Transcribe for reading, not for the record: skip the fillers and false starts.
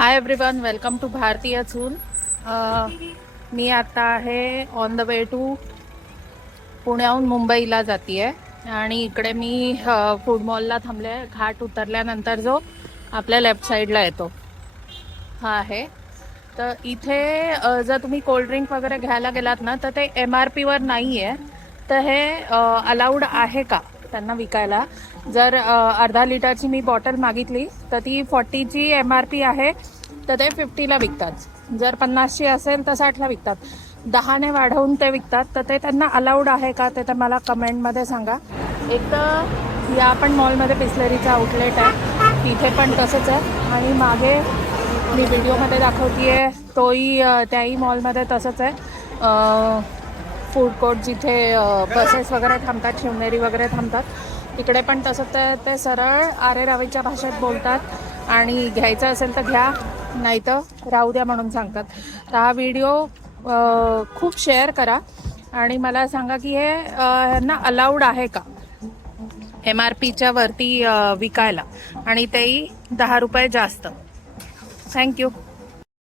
Hi everyone, welcome to भारतीय चूल. मी आता आहे ऑन द वे टू पुण्याहून मुंबईला जातीये आणि इकडे मी फूड मॉलला थांबले. घाट उतरल्यानंतर जो आपल्या लेफ्ट साईडला येतो हा आहे. तर इथे जर तुम्ही कोल्ड्रिंक वगैरे घ्यायला गेलात ना तर ते MRP वर नाही आहे. तर हे अलाउड आहे का त्यांना विकायला? जर अर्धा लिटरची मी बॉटल मागितली तर ती 40ची MRP आहे, तर ते 50ला विकतात. जर 50ची असेल तर 60ला विकतात. 10ने वाढवून ते विकतात. तर ते त्यांना अलाउड आहे का ते तर मला कमेंटमध्ये सांगा. एक तर या पण मॉलमध्ये बिस्लरीचा आउटलेट आहे, तिथे पण तसंच आहे. आणि मागे मी व्हिडिओमध्ये दाखवतीये तोही त्याही मॉलमध्ये तसंच आहे. फूड कोर्ट जिथे बसेस वगैरे थांबतात, शिवनेरी वगैरे थांबतात, तिकडे पण तसंच आहे. ते सरळ आरेरावीच्या भाषेत बोलतात आणि घ्यायचं असेल तर घ्या, नाही तर राहू द्या म्हणून सांगतात. तर हा व्हिडिओ खूप शेअर करा आणि मला सांगा की हे यांना अलाउड आहे का MRPच्या वरती विकायला, आणि तेही 10 रुपये जास्त. थँक्यू.